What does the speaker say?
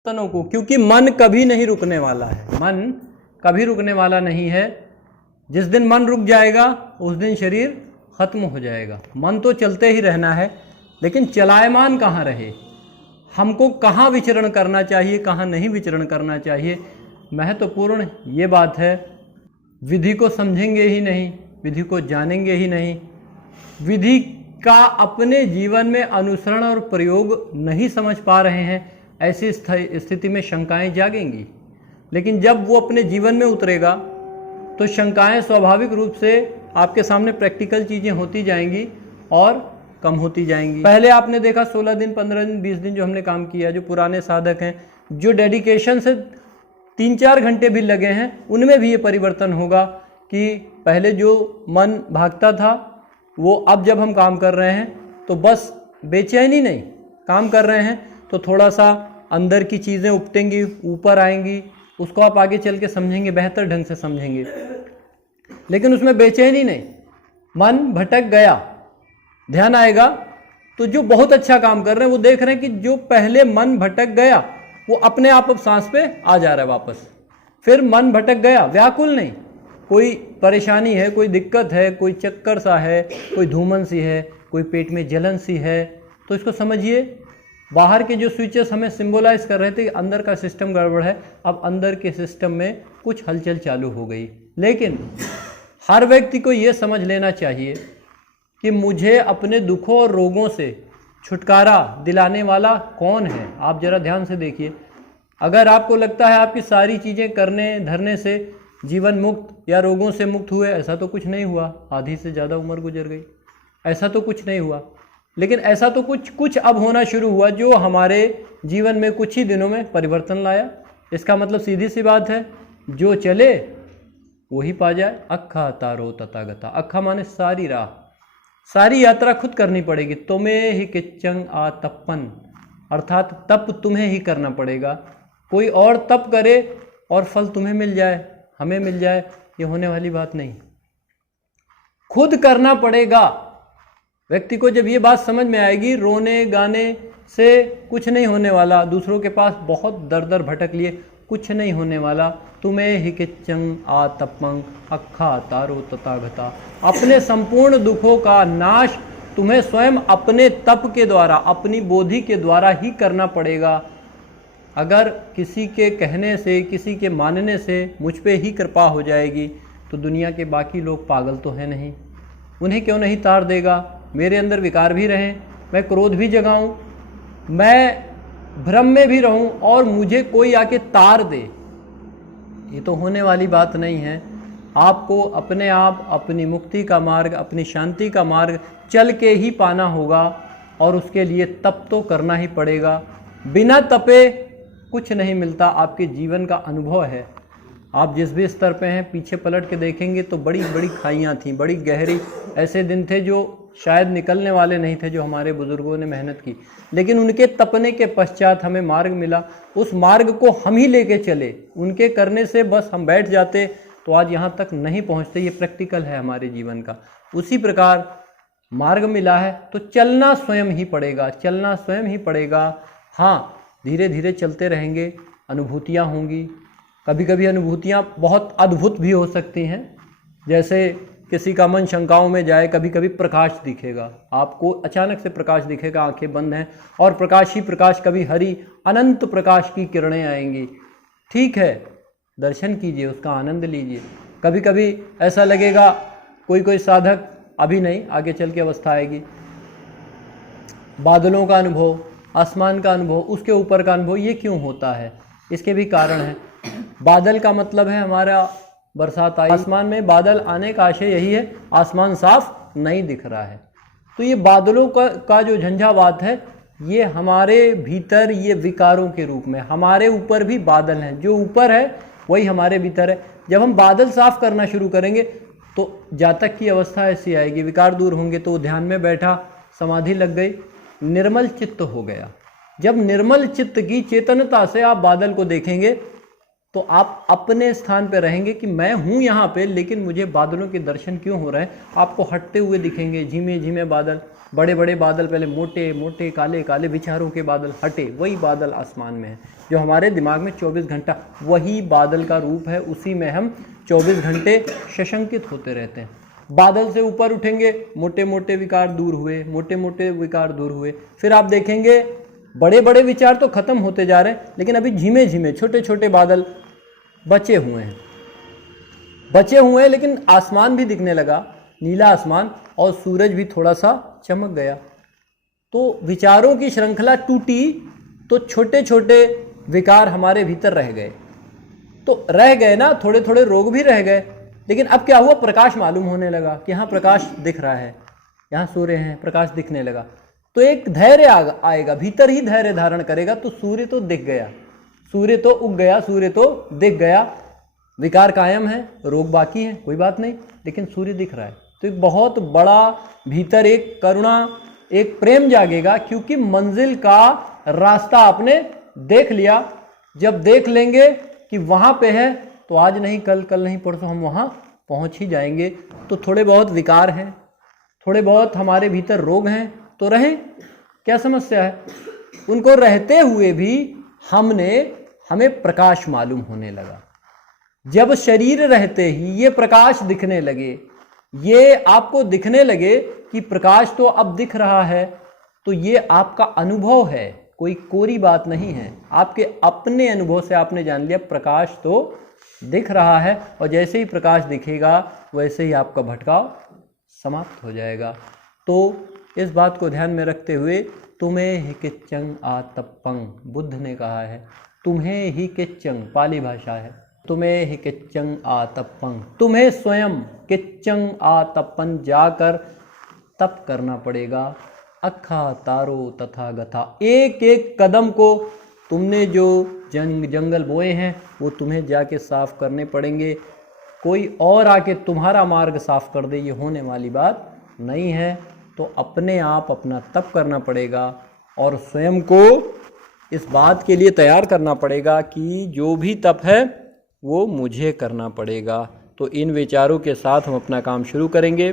परिवर्तनों को, क्योंकि मन कभी नहीं रुकने वाला है, मन कभी रुकने वाला नहीं है। जिस दिन मन रुक जाएगा उस दिन शरीर खत्म हो जाएगा। मन तो चलते ही रहना है, लेकिन चलायमान कहाँ रहे, हमको कहाँ विचरण करना चाहिए, कहाँ नहीं विचरण करना चाहिए, महत्वपूर्ण ये बात है। विधि को समझेंगे ही नहीं, विधि को जानेंगे ही नहीं, विधि का अपने जीवन में अनुसरण और प्रयोग नहीं समझ पा रहे हैं, ऐसी स्थिति में शंकाएं जागेंगी। लेकिन जब वो अपने जीवन में उतरेगा तो शंकाएं स्वाभाविक रूप से आपके सामने प्रैक्टिकल चीज़ें होती जाएंगी और कम होती जाएंगी। पहले आपने देखा 16 दिन, 15 दिन, 20 दिन जो हमने काम किया, जो पुराने साधक हैं, जो डेडिकेशन से 3-4 घंटे भी लगे हैं, उनमें भी ये परिवर्तन होगा कि पहले जो मन भागता था वो अब जब हम काम कर रहे हैं तो बस बेचैनी नहीं, काम कर रहे हैं तो थोड़ा सा अंदर की चीज़ें उपटेंगी, ऊपर आएंगी, उसको आप आगे चल के समझेंगे, बेहतर ढंग से समझेंगे। लेकिन उसमें बेचैनी नहीं, मन भटक गया, ध्यान आएगा तो जो बहुत अच्छा काम कर रहे हैं वो देख रहे हैं कि जो पहले मन भटक गया वो अपने आप अब सांस पे आ जा रहा है वापस। फिर मन भटक गया, व्याकुल नहीं, कोई परेशानी है, कोई दिक्कत है, कोई चक्कर सा है, कोई धूमन सी है, कोई पेट में जलन सी है, तो इसको समझिए बाहर के जो स्विचेस हमें सिंबलाइज कर रहे थे कि अंदर का सिस्टम गड़बड़ है, अब अंदर के सिस्टम में कुछ हलचल चालू हो गई। लेकिन हर व्यक्ति को ये समझ लेना चाहिए कि मुझे अपने दुखों और रोगों से छुटकारा दिलाने वाला कौन है। आप जरा ध्यान से देखिए, अगर आपको लगता है आपकी सारी चीज़ें करने धरने से जीवन मुक्त या रोगों से मुक्त हुए, ऐसा तो कुछ नहीं हुआ, आधी से ज़्यादा उम्र गुजर गई, ऐसा तो कुछ नहीं हुआ। लेकिन ऐसा तो कुछ अब होना शुरू हुआ जो हमारे जीवन में कुछ ही दिनों में परिवर्तन लाया। इसका मतलब सीधी सी बात है, जो चले वही पा जाए। अक्खा तारो तथागता, अक्खा माने सारी राह, सारी यात्रा खुद करनी पड़ेगी। तुम्हें ही किच्चंग आ तप्पन, अर्थात तप तुम्हें ही करना पड़ेगा। कोई और तप करे और फल तुम्हें मिल जाए, हमें मिल जाए, ये होने वाली बात नहीं, खुद करना पड़ेगा। व्यक्ति को जब ये बात समझ में आएगी, रोने गाने से कुछ नहीं होने वाला, दूसरों के पास बहुत दर दर भटक लिए कुछ नहीं होने वाला। तुम्हें ही किच्चंग आ तपंग अक्खा तारो तथागता, अपने संपूर्ण दुखों का नाश तुम्हें स्वयं अपने तप के द्वारा, अपनी बोधि के द्वारा ही करना पड़ेगा। अगर किसी के कहने से, किसी के मानने से मुझ पे ही कृपा हो जाएगी तो दुनिया के बाकी लोग पागल तो हैं नहीं, उन्हें क्यों नहीं तार देगा। मेरे अंदर विकार भी रहें, मैं क्रोध भी जगाऊं, मैं भ्रम में भी रहूं और मुझे कोई आके तार दे, ये तो होने वाली बात नहीं है। आपको अपने आप अपनी मुक्ति का मार्ग, अपनी शांति का मार्ग चल के ही पाना होगा और उसके लिए तप तो करना ही पड़ेगा। बिना तपे कुछ नहीं मिलता। आपके जीवन का अनुभव है, आप जिस भी स्तर पे हैं पीछे पलट के देखेंगे तो बड़ी बड़ी खाइयाँ थीं, बड़ी गहरी, ऐसे दिन थे जो शायद निकलने वाले नहीं थे, जो हमारे बुजुर्गों ने मेहनत की, लेकिन उनके तपने के पश्चात हमें मार्ग मिला। उस मार्ग को हम ही लेके चले, उनके करने से बस हम बैठ जाते तो आज यहाँ तक नहीं पहुँचते। ये प्रैक्टिकल है हमारे जीवन का। उसी प्रकार मार्ग मिला है तो चलना स्वयं ही पड़ेगा, चलना स्वयं ही पड़ेगा। हाँ, धीरे धीरे चलते रहेंगे, अनुभूतियाँ होंगी। कभी कभी अनुभूतियाँ बहुत अद्भुत भी हो सकती हैं, जैसे किसी का मन शंकाओं में जाए, कभी कभी प्रकाश दिखेगा, आपको अचानक से प्रकाश दिखेगा, आंखें बंद हैं और प्रकाश ही प्रकाश, कभी हरी अनंत प्रकाश की किरणें आएंगी। ठीक है, दर्शन कीजिए, उसका आनंद लीजिए। कभी कभी ऐसा लगेगा, कोई साधक, अभी नहीं, आगे चल के अवस्था आएगी, बादलों का अनुभव, आसमान का अनुभव, उसके ऊपर का अनुभव। ये क्यों होता है? इसके भी कारण है। बादल का मतलब है हमारा बरसात आई, आसमान में बादल आने का आशय यही है, आसमान साफ नहीं दिख रहा है। तो ये बादलों का जो झंझावात है, ये हमारे भीतर, ये विकारों के रूप में हमारे ऊपर भी बादल हैं, जो ऊपर है वही हमारे भीतर है। जब हम बादल साफ करना शुरू करेंगे तो जातक की अवस्था ऐसी आएगी, विकार दूर होंगे। तो ध्यान में बैठा, समाधि लग गई, निर्मल चित्त हो गया। जब निर्मल चित्त की चेतनता से आप बादल को देखेंगे तो आप अपने स्थान पर रहेंगे कि मैं हूँ यहाँ पे, लेकिन मुझे बादलों के दर्शन क्यों हो रहे हैं। आपको हटते हुए दिखेंगे झीमे झीमे बादल, बड़े बड़े बादल, पहले मोटे मोटे काले काले विचारों के बादल हटे, वही बादल आसमान में है जो हमारे दिमाग में 24 घंटा वही बादल का रूप है, उसी में हम 24 घंटे सशंकित होते रहते हैं। बादल से ऊपर उठेंगे, मोटे मोटे विकार दूर हुए, मोटे मोटे विकार दूर हुए, फिर आप देखेंगे बड़े बड़े विचार तो खत्म होते जा रहे हैं, लेकिन अभी झिमे झिमे छोटे छोटे बादल बचे हुए हैं, लेकिन आसमान भी दिखने लगा, नीला आसमान, और सूरज भी थोड़ा सा चमक गया। तो विचारों की श्रृंखला टूटी तो छोटे छोटे विकार हमारे भीतर रह गए, तो रह गए ना, थोड़े थोड़े रोग भी रह गए। लेकिन अब क्या हुआ, प्रकाश मालूम होने लगा कि हाँ प्रकाश दिख रहा है, यहाँ सूर्य हैं, प्रकाश दिखने लगा, तो एक धैर्य आएगा, भीतर ही धैर्य धारण करेगा। तो सूर्य तो दिख गया, सूर्य तो उग गया, सूर्य तो दिख गया, विकार कायम है, रोग बाकी है, कोई बात नहीं, लेकिन सूर्य दिख रहा है। तो एक बहुत बड़ा भीतर एक करुणा, एक प्रेम जागेगा, क्योंकि मंजिल का रास्ता आपने देख लिया। जब देख लेंगे कि वहाँ पे है, तो आज नहीं कल, कल नहीं परसों हम वहाँ पहुँच ही जाएंगे। तो थोड़े बहुत विकार हैं, थोड़े बहुत हमारे भीतर रोग हैं, तो रहें, क्या समस्या है। उनको रहते हुए भी हमें प्रकाश मालूम होने लगा। जब शरीर रहते ही ये प्रकाश दिखने लगे, ये आपको दिखने लगे कि प्रकाश तो अब दिख रहा है, तो ये आपका अनुभव है, कोई कोरी बात नहीं है। आपके अपने अनुभव से आपने जान लिया प्रकाश तो दिख रहा है, और जैसे ही प्रकाश दिखेगा वैसे ही आपका भटकाव समाप्त हो जाएगा। तो इस बात को ध्यान में रखते हुए, तुम्हें ही किच्चंग आतप्पंग, बुद्ध ने कहा है, तुम्हें ही किच्चंग पाली भाषा है, तुम्हें ही किच्चंग आतप्पंग, तुम्हें स्वयं किच्चंग आतप्पन जाकर तप करना पड़ेगा। अखा तारो तथा गथा, एक एक कदम को तुमने जो जंगल बोए हैं वो तुम्हें जाके साफ करने पड़ेंगे। कोई और आके तुम्हारा मार्ग साफ कर दे, ये होने वाली बात नहीं है। तो अपने आप अपना तप करना पड़ेगा, और स्वयं को इस बात के लिए तैयार करना पड़ेगा कि जो भी तप है वो मुझे करना पड़ेगा। तो इन विचारों के साथ हम अपना काम शुरू करेंगे।